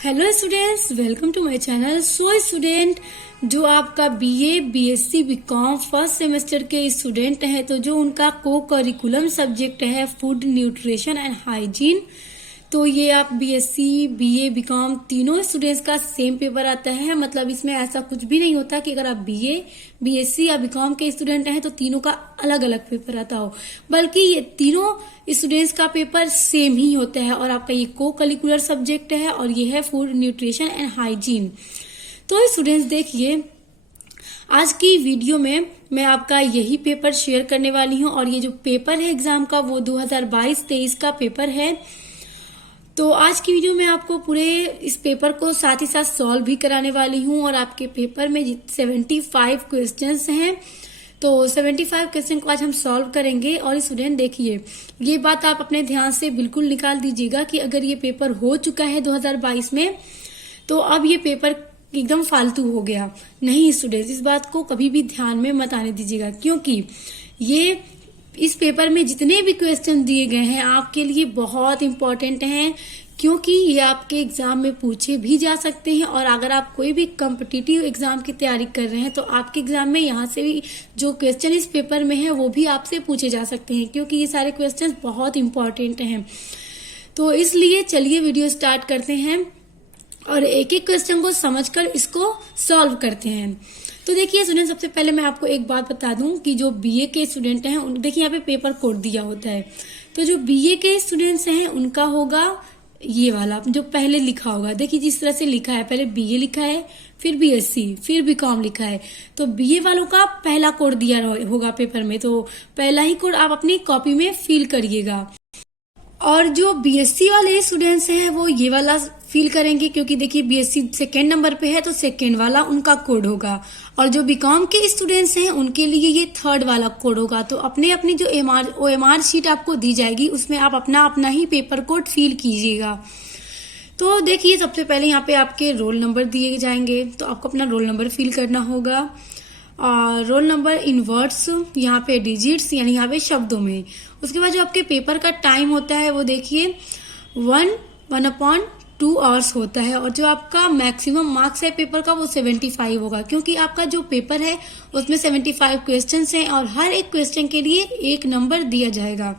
Hello students, welcome to my channel. So student, जो आपका BA, BSc, BCom first semester के student हैं, तो जो उनका को करिकुलम सब्जेक्ट है फूड न्यूट्रिशन एंड हाइजीन, तो ये आप बीएससी, बीए, बीकॉम तीनों स्टूडेंट्स का सेम पेपर आता है। मतलब इसमें ऐसा कुछ भी नहीं होता कि अगर आप बीए, बीएससी या बीकॉम के स्टूडेंट हैं तो तीनों का अलग अलग पेपर आता हो, बल्कि ये तीनों स्टूडेंट्स का पेपर सेम ही होता है। और आपका ये को करिकुलर सब्जेक्ट है और ये है फूड न्यूट्रिशन एंड हाइजीन। तो स्टूडेंट्स देखिए, आज की वीडियो में मैं आपका यही पेपर शेयर करने वाली हूँ। और ये जो पेपर है एग्जाम का वो 2022-23 का पेपर है। तो आज की वीडियो में आपको पूरे इस पेपर को साथ ही साथ सॉल्व भी कराने वाली हूँ। और आपके पेपर में 75 क्वेश्चंस हैं, तो 75 क्वेश्चन को आज हम सॉल्व करेंगे। और स्टूडेंट देखिए, ये बात आप अपने ध्यान से बिल्कुल निकाल दीजिएगा कि अगर ये पेपर हो चुका है 2022 में, तो अब ये पेपर एकदम फालतू हो गया। नहीं स्टूडेंट्स, इस बात को कभी भी ध्यान में मत आने दीजिएगा, क्योंकि ये इस पेपर में जितने भी क्वेश्चन दिए गए हैं आपके लिए बहुत इंपॉर्टेंट हैं, क्योंकि ये आपके एग्जाम में पूछे भी जा सकते हैं। और अगर आप कोई भी कॉम्पिटिटिव एग्जाम की तैयारी कर रहे हैं तो आपके एग्जाम में यहाँ से भी जो क्वेश्चन इस पेपर में है वो भी आपसे पूछे जा सकते हैं, क्योंकि ये सारे क्वेश्चन बहुत इंपॉर्टेंट हैं। तो इसलिए चलिए वीडियो स्टार्ट करते हैं और एक एक क्वेश्चन को समझकर इसको सॉल्व करते हैं। तो देखिए स्टूडेंट, सबसे पहले मैं आपको एक बात बता दूं कि जो बीए के स्टूडेंट हैं, देखिए यहाँ पे पेपर कोड दिया होता है। तो जो बीए के स्टूडेंट्स हैं उनका होगा ये वाला जो पहले लिखा होगा। देखिए जिस तरह से लिखा है, पहले बीए लिखा है, फिर बीएससी, फिर बीकॉम लिखा है। तो बीए वालों का पहला कोड दिया होगा पेपर में, तो पहला ही कोड आप अपनी कॉपी में फिल करिएगा। और जो बीएससी वाले स्टूडेंट्स हैं वो ये वाला फिल करेंगे, क्योंकि देखिए बीएससी सेकेंड नंबर पे है तो सेकेंड वाला उनका कोड होगा। और जो बीकॉम के स्टूडेंट्स हैं उनके लिए ये थर्ड वाला कोड होगा। तो अपनी जो ओएमआर शीट आपको दी जाएगी उसमें आप अपना ही पेपर कोड फिल कीजिएगा। तो देखिए सबसे पहले यहाँ पे आपके रोल नंबर दिए जाएंगे, तो आपको अपना रोल नंबर फिल करना होगा। और रोल नंबर इन वर्ड्स, यहाँ पे डिजिट्स, यानी यहाँ पे शब्दों में। उसके बाद जो आपके पेपर का टाइम होता है वो देखिए 1/2 आवर्स होता है। और जो आपका मैक्सिमम मार्क्स है पेपर का वो 75 होगा, क्योंकि आपका जो पेपर है उसमें 75 क्वेश्चंस हैं और हर एक क्वेश्चन के लिए 1 नंबर दिया जाएगा।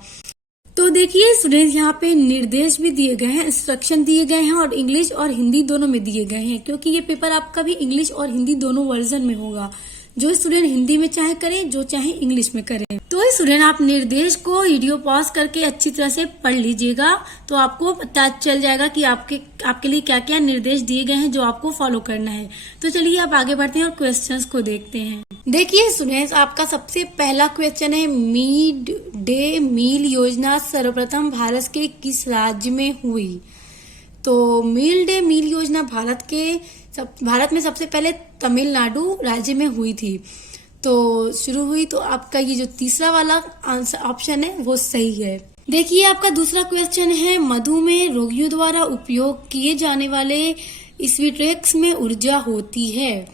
तो देखिए स्टूडेंट, यहाँ पे निर्देश भी दिए गए हैं, इंस्ट्रक्शन दिए गए हैं और इंग्लिश और हिंदी दोनों में दिए गए हैं, क्योंकि ये पेपर आपका भी इंग्लिश और हिंदी दोनों वर्जन में होगा। जो स्टूडेंट हिंदी में चाहे करें, जो चाहे इंग्लिश में करें। तो स्टूडेंट आप निर्देश को वीडियो पॉज करके अच्छी तरह से पढ़ लीजिएगा, तो आपको पता चल जाएगा कि आपके लिए क्या क्या निर्देश दिए गए हैं जो आपको फॉलो करना है। तो चलिए आप आगे बढ़ते हैं और क्वेश्चंस को देखते हैं। देखिए स्टूडेंट्स, आपका सबसे पहला क्वेश्चन है, मिड डे मील योजना सर्वप्रथम भारत के किस राज्य में हुई? तो मिड डे मील योजना भारत में सबसे पहले तमिलनाडु राज्य में हुई थी, तो शुरू हुई। तो आपका ये जो तीसरा वाला आंसर ऑप्शन है वो सही है। देखिए आपका दूसरा क्वेश्चन है, मधुमेह रोगियों द्वारा उपयोग किए जाने वाले स्वीट्रेक्स में ऊर्जा होती है,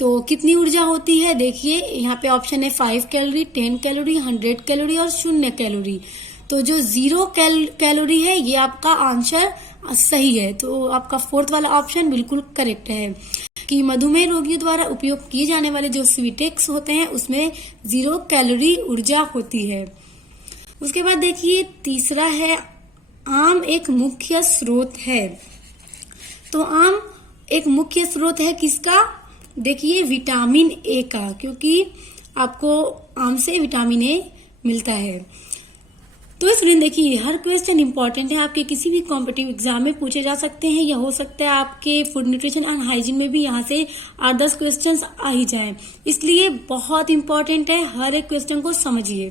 तो कितनी ऊर्जा होती है? देखिए यहाँ पे ऑप्शन है 5 कैलोरी, 10 कैलोरी, 100 कैलोरी और 0 कैलोरी। तो जो 0 कैलोरी है ये आपका आंसर सही है। तो आपका फोर्थ वाला ऑप्शन बिल्कुल करेक्ट है कि मधुमेह रोगियों द्वारा उपयोग किए जाने वाले जो स्वीटेक्स होते हैं उसमें 0 कैलोरी ऊर्जा होती है। उसके बाद देखिए तीसरा है, आम एक मुख्य स्रोत है। तो आम एक मुख्य स्रोत है किसका? देखिए विटामिन ए का, क्योंकि आपको आम से विटामिन ए मिलता है। तो स्टूडेंट देखिए, हर क्वेश्चन इंपॉर्टेंट है, आपके किसी भी कॉम्पिटिटिव एग्जाम में पूछे जा सकते हैं, या हो सकता है आपके फूड न्यूट्रिशन एंड हाइजीन में भी यहाँ से 8-10 क्वेश्चन आ ही जाएं। इसलिए बहुत इंपॉर्टेंट है, हर एक क्वेश्चन को समझिए।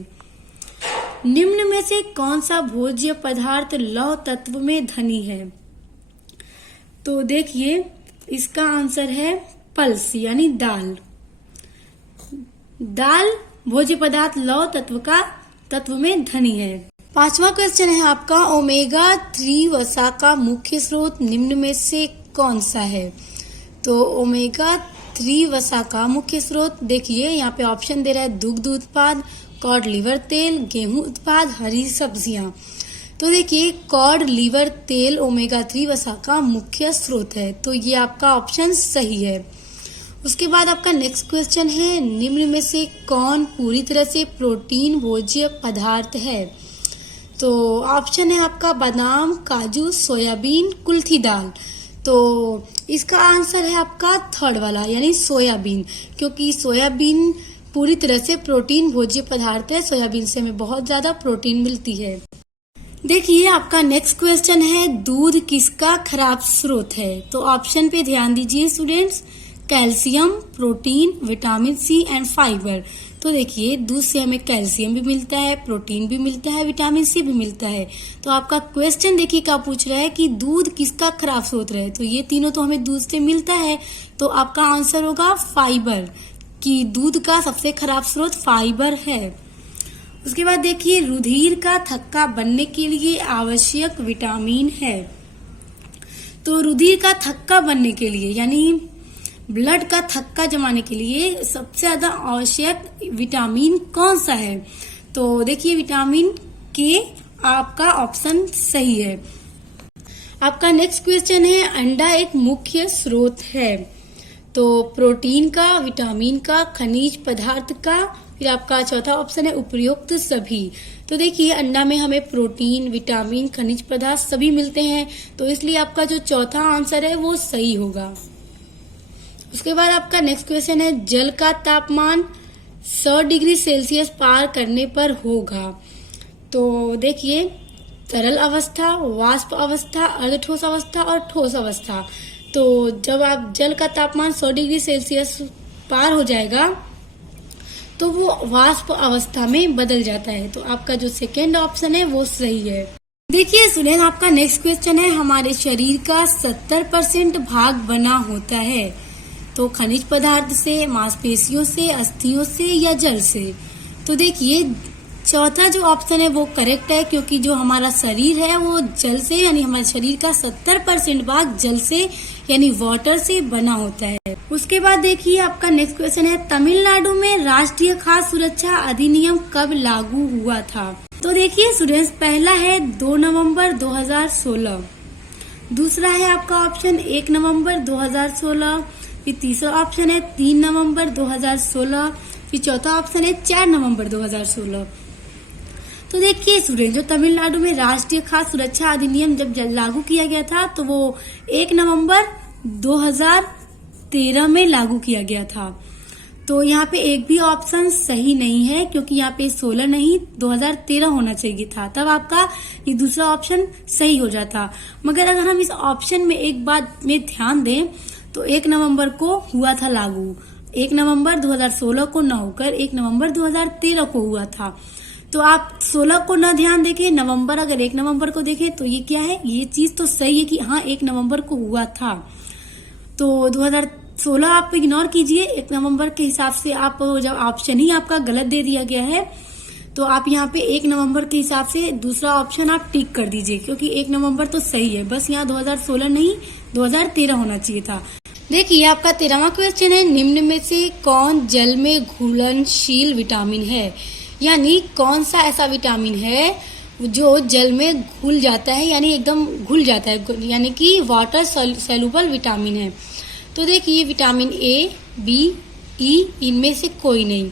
निम्न में से कौन सा भोज्य पदार्थ लौह तत्व में धनी है? तो देखिए इसका आंसर है पल्स, यानी दाल। दाल भोज्य पदार्थ लौह तत्व में धनी है। पांचवा क्वेश्चन है आपका, ओमेगा 3 वसा का मुख्य स्रोत निम्न में से कौन सा है? तो ओमेगा 3 वसा का मुख्य स्रोत देखिए यहाँ पे ऑप्शन दे रहा है, दुग्ध उत्पाद, कॉड लिवर तेल, गेहूं उत्पाद, हरी सब्जियां। तो देखिए कॉड लीवर तेल ओमेगा 3 वसा का मुख्य स्रोत है, तो ये आपका ऑप्शन सही है। उसके बाद आपका नेक्स्ट क्वेश्चन है, निम्न में से कौन पूरी तरह से प्रोटीन भोज्य पदार्थ है? तो ऑप्शन है आपका बादाम, काजू, सोयाबीन, कुल्थी दाल। तो इसका आंसर है आपका थर्ड वाला यानी सोयाबीन, क्योंकि सोयाबीन पूरी तरह से प्रोटीन भोज्य पदार्थ है। सोयाबीन से हमें बहुत ज्यादा प्रोटीन मिलती है। देखिए आपका नेक्स्ट क्वेश्चन है, दूध किसका खराब स्रोत है? तो ऑप्शन पे ध्यान दीजिए students, calcium, protein, vitamin C and fibre. तो देखिए दूध से हमें कैल्शियम भी मिलता है, प्रोटीन भी मिलता है, विटामिन सी भी मिलता है। तो आपका क्वेश्चन देखिए क्या पूछ रहा है कि दूध किसका खराब स्रोत है? तो ये तीनों तो हमें दूध से मिलता है, तो आपका आंसर होगा फाइबर, कि दूध का सबसे खराब स्रोत फाइबर है। उसके बाद देखिए रुधिर का थक्का बनने के लिए आवश्यक विटामिन है। तो रुधिर का थक्का बनने के लिए यानी ब्लड का थक्का जमाने के लिए सबसे ज्यादा आवश्यक विटामिन कौन सा है? तो देखिए विटामिन के आपका ऑप्शन सही है। आपका नेक्स्ट क्वेश्चन है, अंडा एक मुख्य स्रोत है। तो प्रोटीन का, विटामिन का, खनिज पदार्थ का, फिर आपका चौथा ऑप्शन है उपयुक्त सभी। तो देखिए अंडा में हमें प्रोटीन, विटामिन, खनिज पदार्थ सभी मिलते हैं, तो इसलिए आपका जो चौथा आंसर है वो सही होगा। उसके बाद आपका नेक्स्ट क्वेश्चन है, जल का तापमान 100 डिग्री सेल्सियस पार करने पर होगा। तो देखिए तरल अवस्था, वाष्प अवस्था, अर्धठोस अवस्था और ठोस अवस्था। तो जब आप जल का तापमान 100 डिग्री सेल्सियस पार हो जाएगा तो वो वाष्प अवस्था में बदल जाता है। तो आपका जो सेकेंड ऑप्शन है वो सही है। देखिए स्टूडेंट आपका नेक्स्ट क्वेश्चन है, हमारे शरीर का 70% भाग बना होता है। तो खनिज पदार्थ से, मांसपेशियों से, अस्थियों से या जल से? तो देखिए चौथा जो ऑप्शन है वो करेक्ट है, क्योंकि जो हमारा शरीर है वो जल से यानी हमारे शरीर का 70% भाग जल से यानी वाटर से बना होता है। उसके बाद देखिए आपका नेक्स्ट क्वेश्चन है, तमिलनाडु में राष्ट्रीय खाद्य सुरक्षा अधिनियम कब लागू हुआ था? तो देखिए स्टूडेंट्स पहला है 2 नवंबर 2016, दूसरा है आपका ऑप्शन 1 नवंबर 2016, फिर तीसरा ऑप्शन है 3 नवंबर 2016, फिर चौथा ऑप्शन है 4 नवंबर 2016। तो देखिए स्टूडेंट जो तमिलनाडु में राष्ट्रीय खाद्य सुरक्षा अधिनियम जब लागू किया गया था तो वो 1 नवंबर 2013 में लागू किया गया था। तो यहाँ पे एक भी ऑप्शन सही नहीं है, क्योंकि यहाँ पे 16 नहीं 2013 होना चाहिए था, तब आपका ये दूसरा ऑप्शन सही हो जाता। मगर अगर हम इस ऑप्शन में एक बात में ध्यान दें तो 1 नवंबर को हुआ था लागू, 1 नवंबर 2016 को न होकर 1 नवंबर 2013 को हुआ था। तो आप 16 को न ध्यान देखें, नवंबर अगर 1 नवंबर को देखें तो ये क्या है, ये चीज तो सही है कि हाँ 1 नवंबर को हुआ था। तो 2016 आप इग्नोर कीजिए, 1 नवंबर के हिसाब से आप जब ऑप्शन ही आपका गलत दे दिया गया है तो आप यहाँ पे 1 नवंबर के हिसाब से दूसरा ऑप्शन आप टिक कर दीजिए, क्योंकि 1 नवंबर तो सही है, बस यहाँ 2016 नहीं 2013 होना चाहिए था। देखिए आपका 13वां क्वेश्चन है, निम्न में से कौन जल में घुलनशील विटामिन है? यानी कौन सा ऐसा विटामिन है जो जल में घुल जाता है, यानी एकदम घुल जाता है, यानी कि वाटर सॉल्युबल विटामिन है। तो देखिए विटामिन ए, बी, ई, इनमें से कोई नहीं।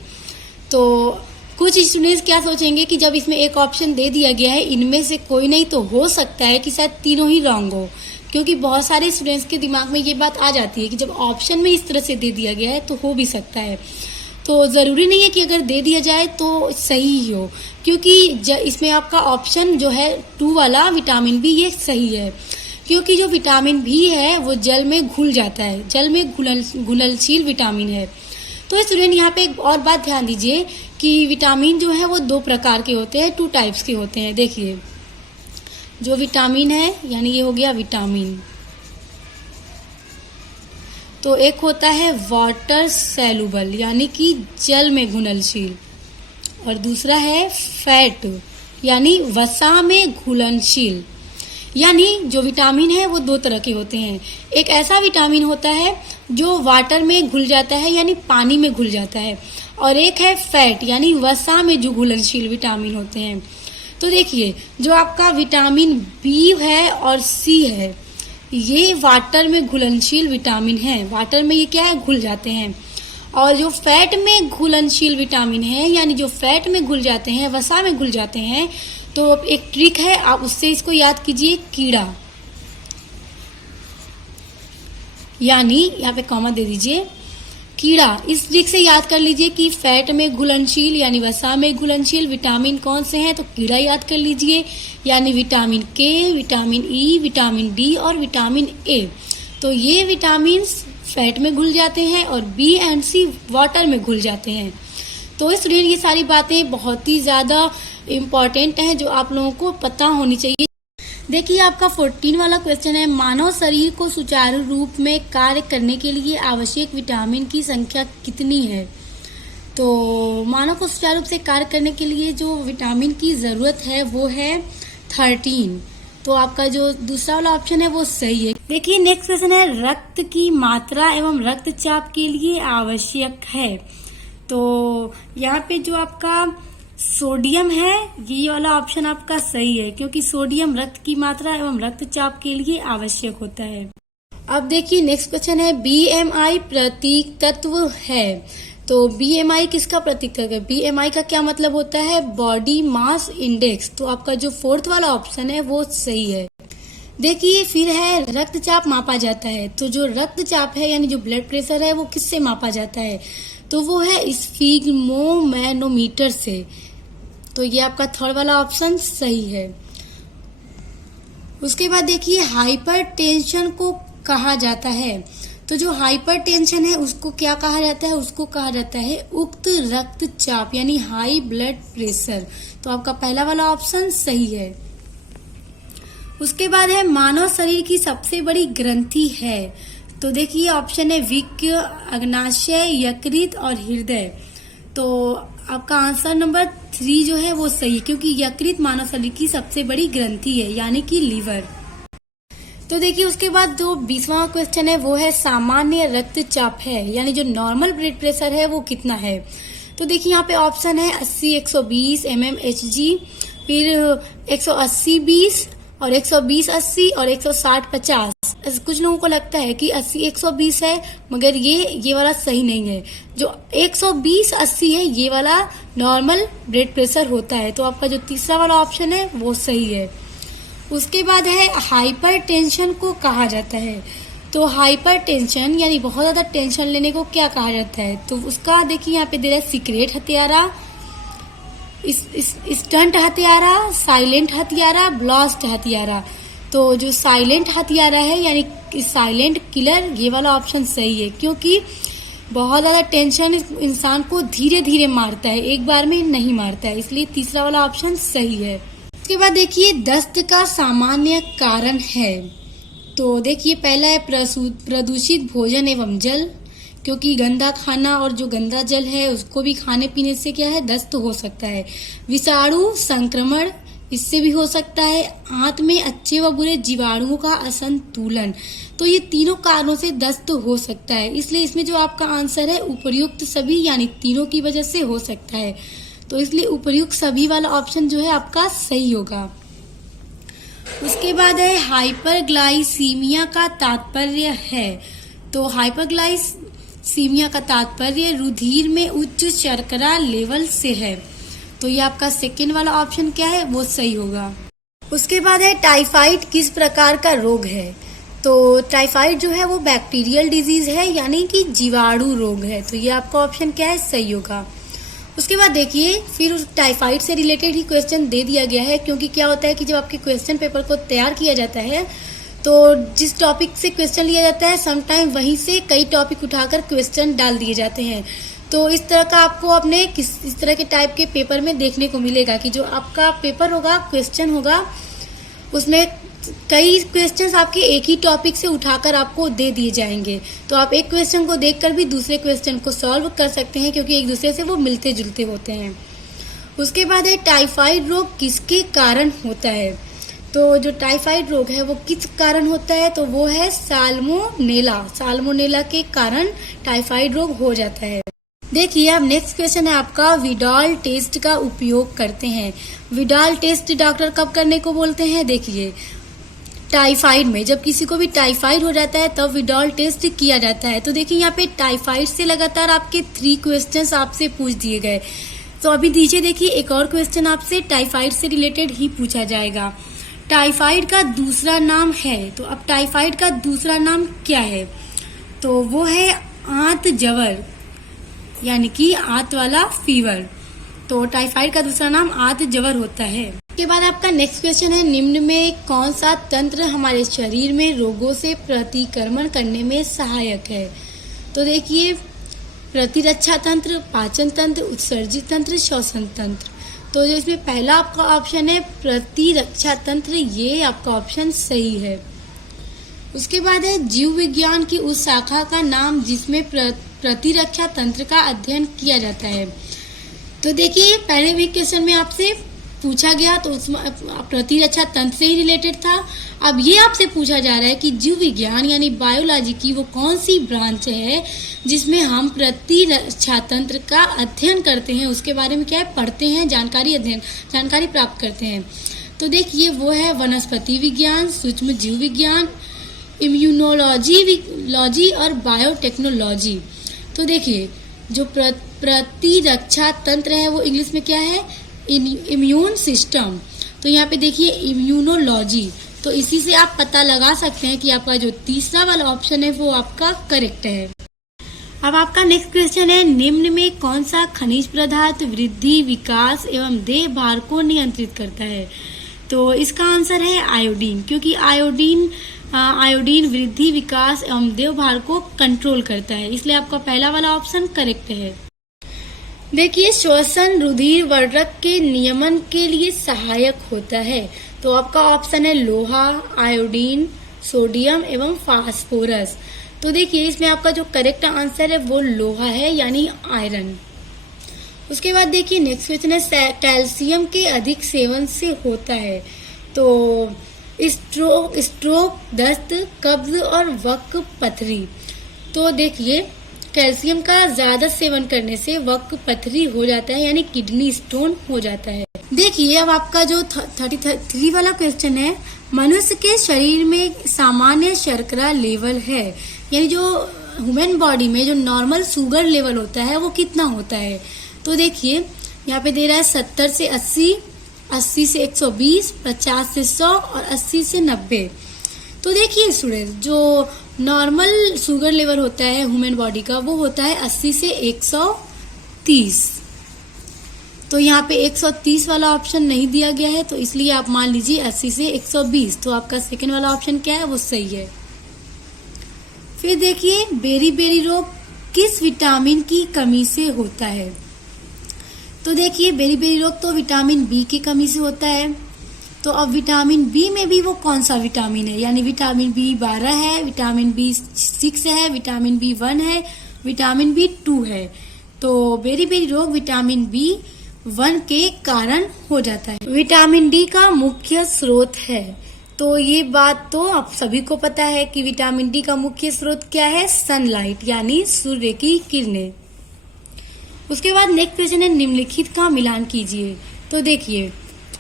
तो कुछ स्टूडेंट्स क्या सोचेंगे कि जब इसमें एक ऑप्शन दे दिया गया है इनमें से कोई नहीं, तो हो सकता है कि शायद तीनों ही रॉन्ग हो, क्योंकि बहुत सारे स्टूडेंट्स के दिमाग में ये बात आ जाती है कि जब ऑप्शन में इस तरह से दे दिया गया है तो हो भी सकता है। तो जरूरी नहीं है कि अगर दे दिया जाए तो सही ही हो, क्योंकि इसमें आपका ऑप्शन जो है 2 वाला विटामिन बी ये सही है, क्योंकि जो विटामिन बी है वो जल में घुल जाता है, जल में घुलनशील विटामिन है। तो स्टूडेंट यहाँ पे एक और बात ध्यान दीजिए कि विटामिन जो है वो 2 प्रकार के होते हैं, 2 टाइप्स के होते हैं। देखिए जो विटामिन है यानी ये हो गया विटामिन, तो एक होता है वाटर सॉल्युबल यानी कि जल में घुलनशील, और दूसरा है फैट यानी वसा में घुलनशील। यानी जो विटामिन है वो 2 तरह के होते हैं, एक ऐसा विटामिन होता है जो वाटर में घुल जाता है यानी पानी में घुल जाता है, और एक है फैट यानी वसा में जो घुलनशील विटामिन होते हैं। तो देखिए जो आपका विटामिन बी है और सी है, ये वाटर में घुलनशील विटामिन है। वाटर में ये क्या है, घुल जाते हैं। और जो फैट में घुलनशील विटामिन है, यानी जो फैट में घुल जाते हैं, वसा में घुल जाते हैं, तो एक ट्रिक है, आप उससे इसको याद कीजिए, कीड़ा, यानी यहाँ पे कॉमा दे दीजिए, कीड़ा। इस ट्रिक से याद कर लीजिए कि फैट में घुलनशील यानी वसा में घुलनशील विटामिन कौन से हैं, तो कीड़ा याद कर लीजिए, यानी विटामिन के, विटामिन ई, विटामिन डी और विटामिन ए। तो ये विटामिन फैट में घुल जाते हैं और बी एंड सी वाटर में घुल जाते हैं। तो स्टूडेंट ये सारी बातें बहुत ही ज़्यादा इम्पॉर्टेंट हैं जो आप लोगों को पता होनी चाहिए। देखिए आपका 14 वाला क्वेश्चन है, मानव शरीर को सुचारू रूप में कार्य करने के लिए आवश्यक विटामिन की संख्या कितनी है। तो मानव को सुचारू रूप से कार्य करने के लिए जो विटामिन की ज़रूरत है वो है 13। तो आपका जो दूसरा वाला ऑप्शन है वो सही है। देखिए नेक्स्ट क्वेश्चन है, रक्त की मात्रा एवं रक्तचाप के लिए आवश्यक है। तो यहाँ पे जो आपका सोडियम है, ये वाला ऑप्शन आपका सही है, क्योंकि सोडियम रक्त की मात्रा एवं रक्तचाप के लिए आवश्यक होता है। अब देखिए नेक्स्ट क्वेश्चन है, बीएमआई प्रतीक तत्व है। तो बीएमआई किसका प्रतीक तत्व है? बीएमआई का क्या मतलब होता है? Body mass index. तो आपका जो फोर्थ वाला ऑप्शन है वो सही है। देखिए फिर है, रक्तचाप मापा जाता है। तो जो रक्तचाप है यानी जो ब्लड प्रेशर है वो किससे मापा जाता है? तो वो है स्फिग्मोमैनोमीटर से। तो ये आपका थर्ड वाला ऑप्शन सही है। उसके बाद देखिए हाइपरटेंशन को कहा जाता है। तो जो हाइपरटेंशन है उसको क्या कहा जाता है? उसको कहा जाता है उक्त रक्तचाप यानी हाई ब्लड प्रेशर। तो आपका पहला वाला ऑप्शन सही है। उसके बाद है, मानव शरीर की सबसे बड़ी ग्रंथि है। तो देखिए ऑप्शन है वृक्क, अग्नाशय, यकृत और हृदय। तो आपका आंसर नंबर 3 जो है वो सही, क्योंकि यकृत मानव शरीर की सबसे बड़ी ग्रंथि है, यानी कि लीवर। तो देखिए उसके बाद जो 20वां क्वेश्चन है वो है, सामान्य रक्तचाप है, यानी जो नॉर्मल ब्लड प्रेशर है वो कितना है। तो देखिए यहाँ पे ऑप्शन है 80-120 mmHg, फिर 180-20 और 120-80 और 160-50। कुछ लोगों को लगता है कि 80-120 है, मगर ये वाला सही नहीं है। जो 120-80 है ये वाला नॉर्मल ब्लड प्रेशर होता है। तो आपका जो तीसरा वाला ऑप्शन है वो सही है। उसके बाद है, हाइपरटेंशन को कहा जाता है। तो हाइपरटेंशन यानी बहुत ज्यादा टेंशन लेने को क्या कहा जाता है? तो उसका देखिए यहाँ पे दे रहा है, सीक्रेट हत्यारा, स्टंट हत्यारा, साइलेंट हत्यारा, ब्लास्ट हत्यारा। तो जो साइलेंट हत्यारा है यानी साइलेंट किलर, ये वाला ऑप्शन सही है, क्योंकि बहुत ज्यादा टेंशन इंसान को धीरे धीरे मारता है, एक बार में नहीं मारता है, इसलिए तीसरा वाला ऑप्शन सही है। उसके बाद देखिए दस्त का सामान्य कारण है। तो देखिए पहला है प्रदूषित भोजन एवं जल, क्योंकि गंदा खाना और जो गंदा जल है उसको भी खाने पीने से क्या है, दस्त हो सकता है। विषाणु संक्रमण, इससे भी हो सकता है। आंत में अच्छे व बुरे जीवाणुओं का असंतुलन, तो ये तीनों कारणों से दस्त हो सकता है। इसलिए इसमें जो आपका आंसर है उपर्युक्त सभी यानी तीनों की वजह से हो सकता है। तो इसलिए उपर्युक्त सभी वाला ऑप्शन जो है आपका सही होगा। उसके बाद है, हाइपरग्लाइसीमिया का तात्पर्य है। तो हाइपरग्लाइसीमिया का तात्पर्य रुधिर में उच्च शर्करा लेवल से है। तो ये आपका सेकेंड वाला ऑप्शन क्या है, वो सही होगा। उसके बाद है, टाइफाइड किस प्रकार का रोग है। तो टाइफाइड जो है वो बैक्टीरियल डिजीज है, यानी कि जीवाणु रोग है। तो ये आपका ऑप्शन क्या है, सही होगा। उसके बाद देखिए फिर उस टाइफाइड से रिलेटेड ही क्वेश्चन दे दिया गया है, क्योंकि क्या होता है कि जब आपके क्वेश्चन पेपर को तैयार किया जाता है तो जिस टॉपिक से क्वेश्चन लिया जाता है समटाइम वहीं से कई टॉपिक उठाकर क्वेश्चन डाल दिए जाते हैं। तो इस तरह का आपको अपने इस तरह के टाइप के पेपर में देखने को मिलेगा कि जो आपका पेपर होगा, क्वेश्चन होगा, उसमें कई क्वेश्चंस आपके एक ही टॉपिक से उठाकर आपको दे दिए जाएंगे। तो आप एक क्वेश्चन को देखकर भी दूसरे क्वेश्चन को सॉल्व कर सकते हैं, क्योंकि एक दूसरे से वो मिलते जुलते होते हैं। उसके बाद है, टाइफाइड रोग किसके कारण होता है। तो जो टाइफाइड रोग है वो किस कारण होता है, तो वो है साल्मोनेला। साल्मोनेला के कारण टाइफाइड रोग हो जाता है। देखिए अब नेक्स्ट क्वेश्चन है आपका, विडाल टेस्ट का उपयोग करते हैं। विडाल टेस्ट डॉक्टर कब करने को बोलते हैं? देखिए टाइफाइड में, जब किसी को भी टाइफाइड हो जाता है तब विडाल टेस्ट किया जाता है। तो देखिए यहाँ पे टाइफाइड से लगातार आपके 3 क्वेश्चंस आपसे पूछ दिए गए। तो अभी नीचे देखिए एक और क्वेश्चन आपसे टाइफाइड से रिलेटेड ही पूछा जाएगा। टाइफाइड का दूसरा नाम है, तो अब टाइफाइड का दूसरा नाम क्या है? तो वो है आंत जवर, यानी कि आंत वाला फीवर। तो टाइफाइड का दूसरा नाम आंत जवर होता है। उसके बाद आपका नेक्स्ट क्वेश्चन है, निम्न में कौन सा तंत्र हमारे शरीर में रोगों से प्रतिक्रमण करने में सहायक है? तो देखिए प्रतिरक्षा तंत्र, पाचन तंत्र, उत्सर्जित तंत्र, श्वसन तंत्र। तो जो इसमें पहला आपका ऑप्शन है प्रतिरक्षा तंत्र, ये आपका ऑप्शन सही है। उसके बाद है जीव विज्ञान की उस शाखा का नाम जिसमें प्रतिरक्षा तंत्र का अध्ययन किया जाता है। तो देखिए पहले भी क्वेश्चन में आपसे पूछा गया तो उसमें प्रतिरक्षा तंत्र से ही रिलेटेड था। अब ये आपसे पूछा जा रहा है कि जीव विज्ञान यानी बायोलॉजी की वो कौन सी ब्रांच है जिसमें हम प्रतिरक्षा तंत्र का अध्ययन करते हैं, उसके बारे में क्या है पढ़ते हैं, जानकारी प्राप्त करते हैं। तो देखिए वो है वनस्पति विज्ञान, सूक्ष्म जीव विज्ञान, इम्यूनोलॉजी और बायोटेक्नोलॉजी। तो देखिए जो प्रतिरक्षा तंत्र है वो इंग्लिश में क्या है? Immune system. तो यहाँ पे देखिए इम्यूनोलॉजी, तो इसी से आप पता लगा सकते हैं कि आपका जो तीसरा वाला ऑप्शन है वो आपका करेक्ट है। अब आपका नेक्स्ट क्वेश्चन है, निम्न में कौन सा खनिज पदार्थ वृद्धि, विकास एवं देह भार को नियंत्रित करता है? तो इसका आंसर है आयोडीन, क्योंकि आयोडीन वृद्धि, विकास एवं देह भार को कंट्रोल करता है, इसलिए आपका पहला वाला ऑप्शन करेक्ट है। देखिए श्वसन रुधिर वर्धक के नियमन के लिए सहायक होता है। तो आपका ऑप्शन है लोहा, आयोडीन, सोडियम एवं फास्फोरस। तो देखिए इसमें आपका जो करेक्ट आंसर है वो लोहा है, यानी आयरन। उसके बाद देखिए नेक्स्ट क्वेश्चन है, कैल्शियम के अधिक सेवन से होता है। तो स्ट्रोक, दस्त, कब्ज और वक्र पथरी। तो देखिए कैल्शियम का ज्यादा सेवन करने से वक्र पथरी हो जाता है, यानी किडनी स्टोन हो जाता है। देखिए अब आपका जो 33 वाला क्वेश्चन है, मनुष्य के शरीर में सामान्य शर्करा लेवल है, यानी जो ह्यूमन बॉडी में जो नॉर्मल शुगर लेवल होता है वो कितना होता है? तो देखिए यहाँ पे दे रहा है 70 से 80, 80 से 120, 50 से 100 और 80 से 90। तो देखिए स्टूडेंट जो नॉर्मल शुगर लेवल होता है ह्यूमन बॉडी का वो होता है 80 से 130। तो यहाँ पे 130 वाला ऑप्शन नहीं दिया गया है, तो इसलिए आप मान लीजिए 80 से 120। तो आपका सेकंड वाला ऑप्शन क्या है? वो सही है। फिर देखिए बेरी रोग किस विटामिन की कमी से होता है? तो देखिए बेरी रोग तो विटामिन बी की कमी से होता है। तो अब विटामिन बी में भी वो कौन सा विटामिन है? यानी विटामिन B12 है, विटामिन B6 है, विटामिन B1 है, विटामिन B2 है। तो बेरी रोग विटामिन B1 के कारण हो जाता है। विटामिन डी का मुख्य स्रोत है। तो ये बात तो आप सभी को पता है कि विटामिन डी का मुख्य स्रोत क्या है? सनलाइट, यानी सूर्य की किरणें। उसके बाद नेक्स्ट क्वेश्चन है, निम्नलिखित का मिलान कीजिए। तो देखिए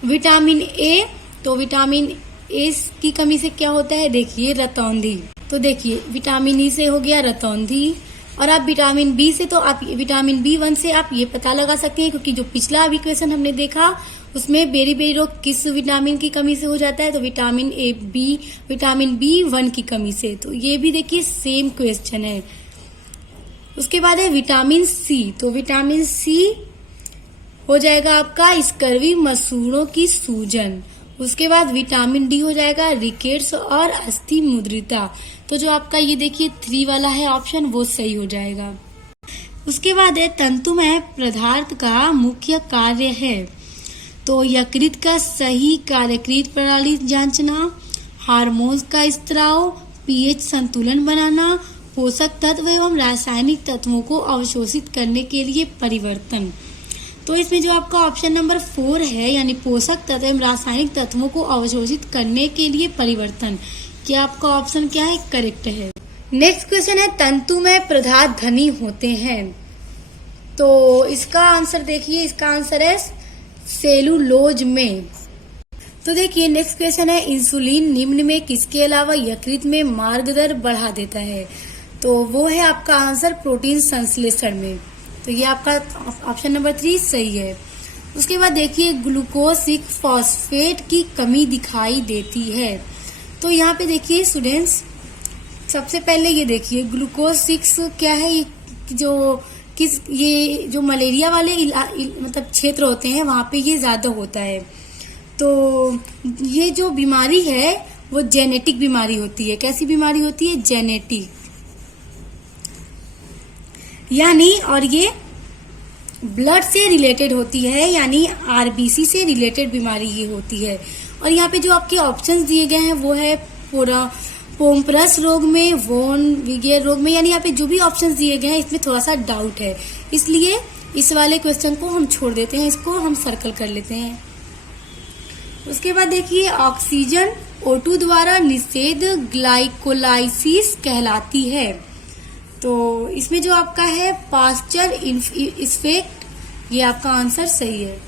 विटामिन ए, तो विटामिन ए की कमी से क्या होता है? देखिए रतौंधी। तो देखिए विटामिन ई से हो गया रतौंधी, और आप विटामिन बी से तो आप विटामिन B1 से आप ये पता लगा सकते हैं, क्योंकि जो पिछला अभी क्वेश्चन हमने देखा उसमें बेरी रोग किस विटामिन की कमी से हो जाता है? तो विटामिन विटामिन B1 की कमी से। तो ये भी देखिए सेम क्वेश्चन है। उसके बाद है विटामिन सी। तो विटामिन सी हो जाएगा आपका स्कर्वी, मसूड़ों की सूजन। उसके बाद विटामिन डी हो जाएगा रिकेट्स और अस्थि मुद्रिता। तो जो आपका ये देखिए 3 वाला है ऑप्शन वो सही हो जाएगा। उसके बाद है तंतुमय पदार्थ का मुख्य कार्य है। तो यकृत का सही कार्यकृत प्रणाली जांचना, हार्मोन्स का स्त्राव, पीएच संतुलन बनाना, पोषक तत्व एवं रासायनिक तत्वों को अवशोषित करने के लिए परिवर्तन। तो इसमें जो आपका ऑप्शन नंबर 4 है, यानी पोषक तत्व एवं रासायनिक तत्वों को अवशोषित करने के लिए परिवर्तन, क्या आपका ऑप्शन क्या है? करेक्ट है। नेक्स्ट क्वेश्चन है, तंतुमय पदार्थ घनी होते हैं। तो इसका आंसर देखिए, इसका आंसर है सेलुलोज में। तो देखिए नेक्स्ट क्वेश्चन है, इंसुलिन निम्न में किसके अलावा यकृत में मार्ग दर बढ़ा देता है? तो वो है आपका आंसर प्रोटीन संश्लेषण में। तो ये आपका ऑप्शन नंबर 3 सही है। उसके बाद देखिए ग्लूकोज 6 फॉस्फेट की कमी दिखाई देती है। तो यहाँ पे देखिए स्टूडेंट्स, सबसे पहले ये देखिए ग्लूकोज 6 क्या है, ये जो मलेरिया वाले मतलब क्षेत्र होते हैं वहां पे ये ज्यादा होता है। तो ये जो बीमारी है वो जेनेटिक बीमारी होती है। कैसी बीमारी होती है? जेनेटिक, यानी और ये ब्लड से रिलेटेड होती है, यानी आरबीसी से रिलेटेड बीमारी ये होती है। और यहाँ पे जो आपके ऑप्शंस दिए गए हैं वो है पोम्परस रोग में, वोन विगेर रोग में, यानी यहाँ पे जो भी ऑप्शंस दिए गए हैं इसमें थोड़ा सा डाउट है, इसलिए इस वाले क्वेश्चन को हम छोड़ देते हैं, इसको हम सर्कल कर लेते हैं। उसके बाद देखिए ऑक्सीजन O2 द्वारा निषेध ग्लाइकोलाइसिस कहलाती है। तो इसमें जो आपका है पास्चर इफेक्ट, ये आपका आंसर सही है।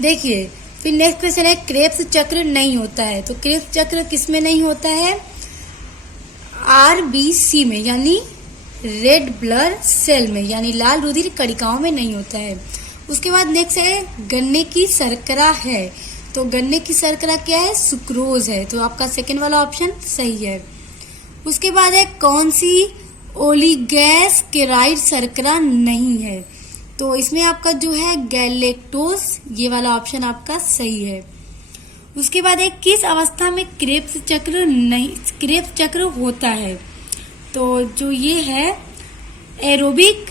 देखिए फिर नेक्स्ट क्वेश्चन है, क्रेब्स चक्र नहीं होता है। तो क्रेब्स चक्र किसमें नहीं होता है? आरबीसी में, यानी रेड ब्लड सेल में, यानी लाल रुधिर कणिकाओं में नहीं होता है। उसके बाद नेक्स्ट है गन्ने की शर्करा है। तो गन्ने की शर्करा क्या है? सुक्रोज है। तो आपका सेकंड वाला ऑप्शन सही है। उसके बाद है कौन सी ओलिगैसकेराइड शर्करा नहीं है? तो इसमें आपका जो है गैलेक्टोज, ये वाला ऑप्शन आपका सही है। उसके बाद है किस अवस्था में क्रेब्स चक्र होता है? तो जो ये है एरोबिक,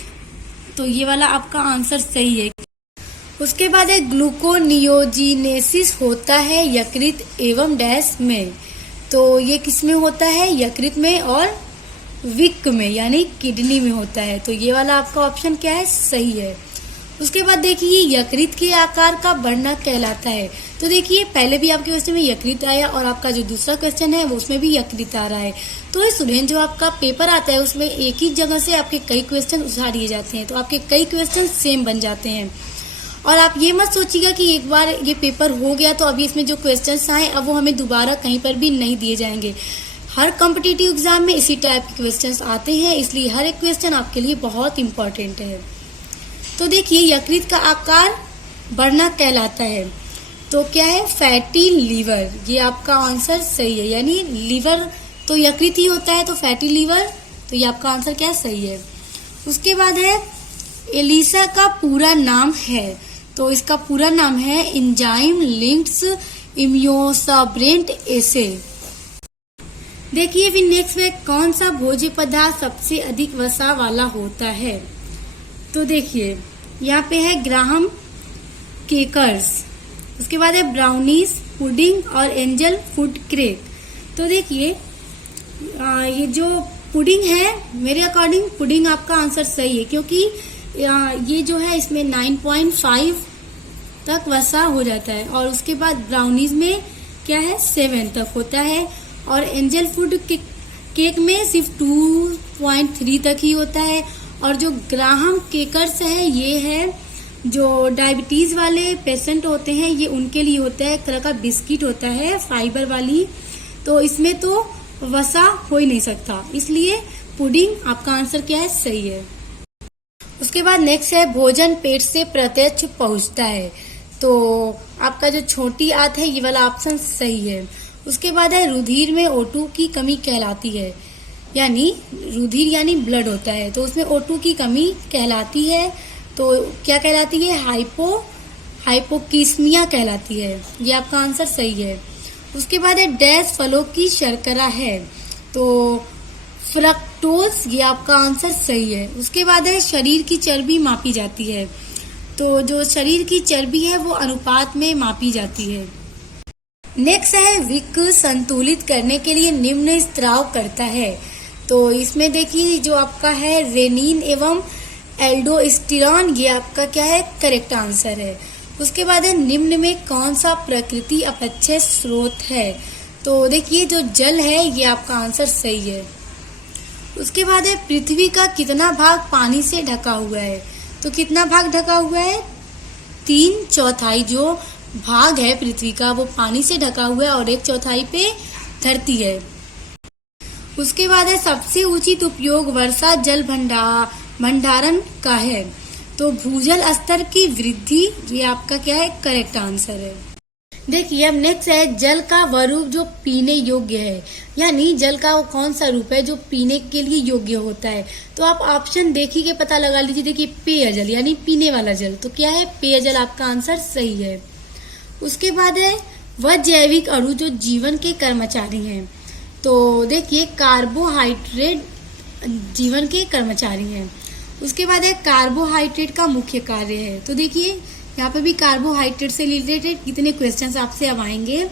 तो ये वाला आपका आंसर सही है। उसके बाद है ग्लूकोनियोजिनेसिस होता है यकृत एवं डैश में। तो ये किस में होता है? यकृत में और विक में, यानी किडनी में होता है। तो ये वाला आपका ऑप्शन क्या है? सही है। उसके बाद देखिए यकृत के आकार का बढ़ना कहलाता है। तो देखिए पहले भी आपके क्वेश्चन में यकृत आया और आपका जो दूसरा क्वेश्चन है वो उसमें भी यकृत आ रहा है। तो स्टूडेंट जो आपका पेपर आता है उसमें एक ही जगह से आपके कई क्वेश्चन उछाल दिए जाते हैं, तो आपके कई क्वेश्चन सेम बन जाते हैं। और आप ये मत सोचिएगा कि एक बार ये पेपर हो गया तो अभी इसमें जो क्वेश्चन आए अब वो हमें दोबारा कहीं पर भी नहीं दिए जाएंगे। हर कॉम्पिटिटिव एग्जाम में इसी टाइप के क्वेश्चंस आते हैं, इसलिए हर एक क्वेश्चन आपके लिए बहुत इंपॉर्टेंट है। तो देखिए यकृत का आकार बढ़ना कहलाता है, तो क्या है? फैटी लीवर, ये आपका आंसर सही है। यानी लीवर तो यकृत ही होता है, तो फैटी लीवर, तो ये आपका आंसर क्या सही है। उसके बाद है एलिसा का पूरा नाम है। तो इसका पूरा नाम है एंजाइम लिंक्ड इम्यूनोसप्रेसेंट एसे। देखिए फिर नेक्स्ट में कौन सा भोज्य पदार्थ सबसे अधिक वसा वाला होता है? तो देखिए यहाँ पे है ग्राहम केकर्स, उसके बाद है ब्राउनीज, पुडिंग और एंजल फूड क्रेक। तो देखिए ये जो पुडिंग है, मेरे अकॉर्डिंग पुडिंग आपका आंसर सही है, क्योंकि ये जो है इसमें 9.5 तक वसा हो जाता है। और उसके बाद ब्राउनीज में क्या है? 7 तक होता है। और एंजल फूड केक में सिर्फ 2.3 तक ही होता है। और जो ग्राहम केकर्स है ये है जो डायबिटीज वाले पेशेंट होते हैं, ये उनके लिए होता है, एक तरह का बिस्किट होता है फाइबर वाली। तो इसमें तो वसा हो ही नहीं सकता, इसलिए पुडिंग आपका आंसर क्या है? सही है। उसके बाद नेक्स्ट है भोजन पेट से प्रत्यक्ष पहुंचता है। तो आपका जो छोटी आंत है ये वाला ऑप्शन सही है। उसके बाद है रुधिर में O2 की कमी कहलाती है, यानी रुधिर यानी ब्लड होता है, तो उसमें O2 की कमी कहलाती है। तो क्या कहलाती है? हाइपोकिस्मिया कहलाती है। ये आपका आंसर सही है। उसके बाद है डैश फलों की शर्करा है। तो फ्रक्टोज, ये आपका आंसर सही है। उसके बाद है शरीर की चर्बी मापी जाती है। तो जो शरीर की चर्बी है वो अनुपात में मापी जाती है। नेक्स्ट है विक संतुलित करने के लिए निम्न स्त्राव करता है। तो इसमें देखिए जो आपका है रेनिन एवं एल्डोस्टेरॉन, ये आपका क्या है? करेक्ट आंसर है। उसके बाद है निम्न में कौन सा प्रकृति अपक्षय स्रोत है? तो देखिए जो जल है ये आपका आंसर सही है। उसके बाद है पृथ्वी का कितना भाग पानी से ढका हुआ है? तो कितना भाग ढका हुआ है? 3/4 जो भाग है पृथ्वी का वो पानी से ढका हुआ है और 1/4 पे धरती है। उसके बाद है सबसे उचित उपयोग वर्षा जल भंडारण का है। तो भूजल स्तर की वृद्धि, ये आपका क्या है? करेक्ट आंसर है। देखिए अब नेक्स्ट है जल का वह रूप जो पीने योग्य है, यानी जल का वो कौन सा रूप है जो पीने के लिए योग्य होता है। तो आप ऑप्शन देखिए के पता लगा लीजिए। देखिए पेयजल यानी पीने वाला जल, तो क्या है? पेयजल आपका आंसर सही है। उसके बाद है वह जैविक अणु जो जीवन के कर्मचारी हैं। तो देखिए कार्बोहाइड्रेट जीवन के कर्मचारी हैं। उसके बाद है कार्बोहाइड्रेट का मुख्य कार्य है। तो देखिए यहाँ पे भी कार्बोहाइड्रेट से रिलेटेड कितने क्वेश्चंस आपसे अब आएंगे।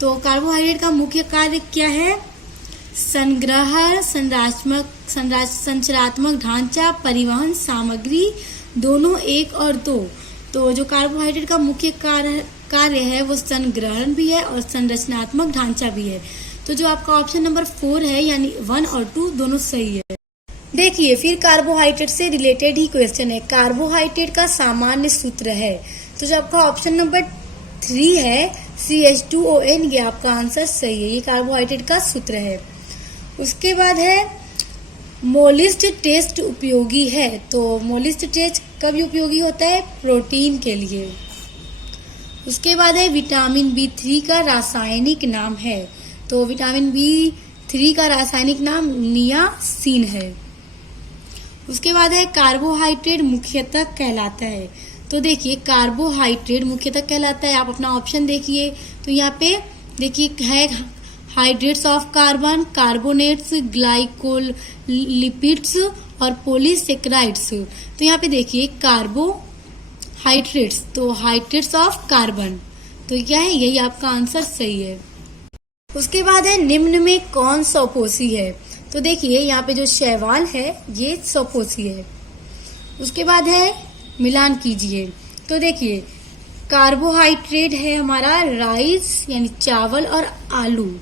तो कार्बोहाइड्रेट का मुख्य कार्य क्या है? संग्रह, संरचनात्मक ढांचा, परिवहन, सामग्री दोनों 1 और 2। तो जो कार्बोहाइड्रेट का मुख्य कार्य है वो संग्रहण भी है और संरचनात्मक ढांचा भी है। तो जो आपका ऑप्शन नंबर 4 है यानी 1 और 2 दोनों सही है। देखिए फिर कार्बोहाइड्रेट से रिलेटेड ही क्वेश्चन है। कार्बोहाइड्रेट का सामान्य सूत्र है। तो जो आपका ऑप्शन नंबर 3 है CH2ON, ये आपका आंसर सही है। ये कार्बोहाइड्रेट का सूत्र है। उसके बाद है मोलिस्ट टेस्ट उपयोगी है। तो मोलिस्ट टेस्ट कब उपयोगी होता है? प्रोटीन के लिए। उसके बाद है विटामिन B3 का रासायनिक नाम है। तो विटामिन B3 का रासायनिक नाम नियासिन है। उसके बाद है कार्बोहाइड्रेट मुख्यतः कहलाता है। तो देखिए कार्बोहाइड्रेट मुख्यतः कहलाता है, आप अपना ऑप्शन देखिए। तो यहाँ पे देखिए है hydrates of carbon, carbonates, glycolipids और पॉलीसेकेराइड्स। तो यहाँ पे देखिए कार्बोहाइड्रेट्स, तो हाइड्रेट्स ऑफ कार्बन, तो क्या है? यही आपका आंसर सही है। उसके बाद है निम्न में कौन सौपोषी है। तो देखिए यहाँ पे जो शैवाल है ये सौपोषी है। उसके बाद है मिलान कीजिए। तो देखिए कार्बोहाइड्रेट है हमारा राइस यानी चावल और आलू,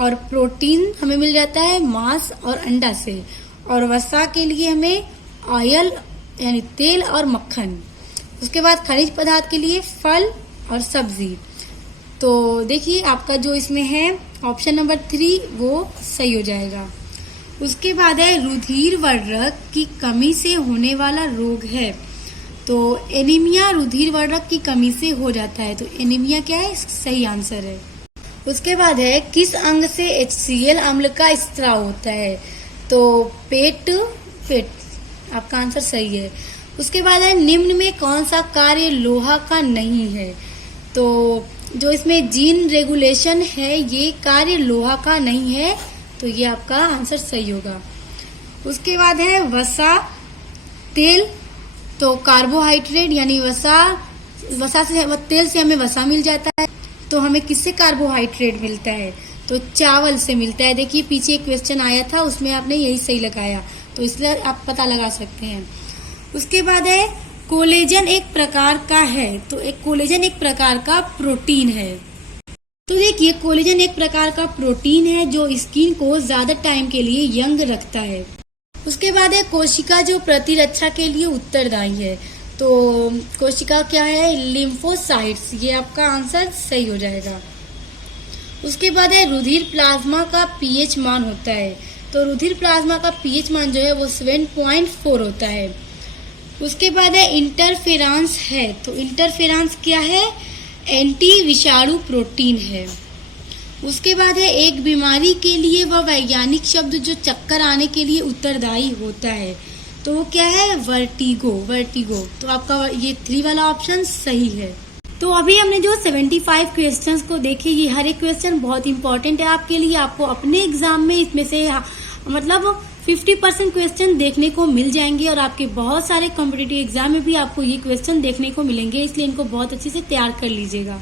और प्रोटीन हमें मिल जाता है मांस और अंडा से, और वसा के लिए हमें ऑयल यानी तेल और मक्खन। उसके बाद खनिज पदार्थ के लिए फल और सब्जी। तो देखिए आपका जो इसमें है ऑप्शन नंबर 3 वो सही हो जाएगा। उसके बाद है रुधिर वर्धक की कमी से होने वाला रोग है। तो एनीमिया रुधिर वर्धक की कमी से हो जाता है। तो एनीमिया क्या है? सही आंसर है। उसके बाद है किस अंग से HCl अम्ल का स्त्राव होता है। तो पेट आपका आंसर सही है। उसके बाद है निम्न में कौन सा कार्य लोहा का नहीं है। तो जो इसमें जीन रेगुलेशन है ये कार्य लोहा का नहीं है, तो ये आपका आंसर सही होगा। उसके बाद है वसा तेल। तो कार्बोहाइड्रेट यानी वसा से तेल से हमें वसा मिल जाता है। तो हमें किससे कार्बोहाइड्रेट मिलता है? तो चावल से मिलता है। देखिए पीछे एक क्वेश्चन आया था उसमें आपने यही सही लगाया, तो इसलिए आप पता लगा सकते हैं। उसके बाद है कोलेजन एक प्रकार का है। तो एक कोलेजन एक प्रकार का प्रोटीन है। तो देखिए कोलेजन एक प्रकार का प्रोटीन है जो स्किन को ज्यादा टाइम के लिए यंग रखता है। उसके बाद है कोशिका जो प्रतिरक्षा के लिए उत्तरदायी है। तो कोशिका क्या है? लिम्फोसाइट्स, ये आपका आंसर सही हो जाएगा। उसके बाद है रुधिर प्लाज्मा का पीएच मान होता है। तो रुधिर प्लाज्मा का पीएच मान जो है वो 7.4 होता है। उसके बाद है इंटरफेरेंस है। तो इंटरफेरेंस क्या है? एंटी विषाणु प्रोटीन है। उसके बाद है एक बीमारी के लिए वह वैज्ञानिक शब्द जो चक्कर आने के लिए उत्तरदायी होता है। तो वो क्या है? वर्टिगो। तो आपका ये 3 वाला ऑप्शन सही है। तो अभी हमने जो 75 क्वेश्चंस को देखे, ये हर एक क्वेश्चन बहुत इंपॉर्टेंट है आपके लिए। आपको अपने एग्जाम में इसमें से मतलब 50% क्वेश्चन देखने को मिल जाएंगे, और आपके बहुत सारे कॉम्पिटिटिव एग्जाम में भी आपको ये क्वेश्चन देखने को मिलेंगे, इसलिए इनको बहुत अच्छे से तैयार कर लीजिएगा।